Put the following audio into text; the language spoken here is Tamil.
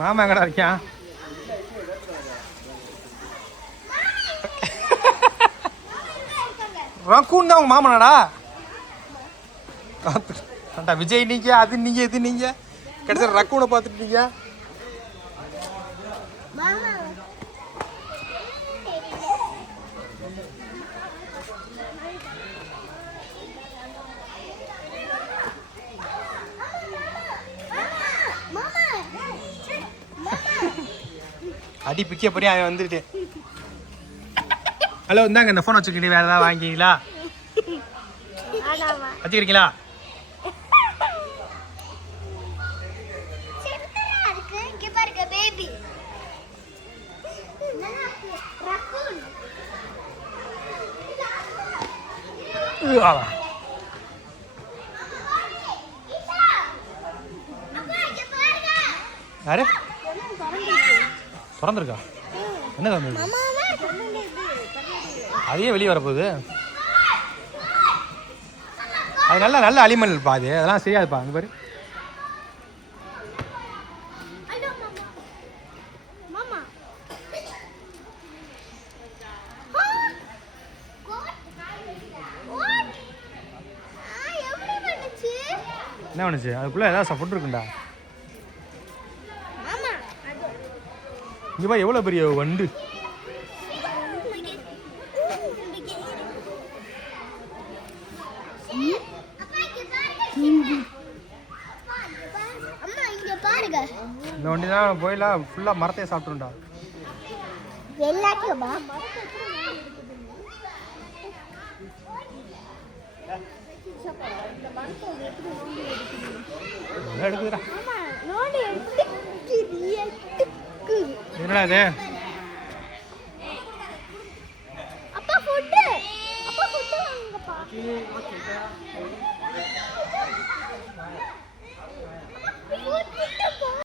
மாமா எங்கடா இருக்கான்? ரக்கூன் தான் உங்க மாமனாடா? விஜய் நீங்க, அது நீங்க, இது நீங்க, கடைசியில் ரக்கூனை பார்த்துட்டீங்க. அடி பிக்க போறியா? அவன் வந்துட்டு ஹலோ இந்தாங்க இந்த ஃபோன் வச்சுக்கிட்டு வேறு ஏதாவது வாங்கிங்களா? வச்சுக்கிறீங்களா? யாரு திறந்துருக்கா? என்ன திறந்துருக்கு? அதையே வெளியே வரப்போகுது. அது நல்ல நல்ல அலிமல் இருப்பா. அது அதெல்லாம் செய்யாதுப்பா. அங்கே பாரு. என்ன பண்ணுச்சு? அதுக்குள்ளே ஏதாவது ஃபுட் இருக்குண்டா. இங்கே பா எவ்வளோ பெரிய வண்டு. இந்த வண்டி தான் போயிடலாம். ஃபுல்லாக மரத்தையே சாப்பிட்டுண்டா. எடுக்குதுடா. என்னடா இது? அப்பா ஃபுட் வாங்குங்கப்பா.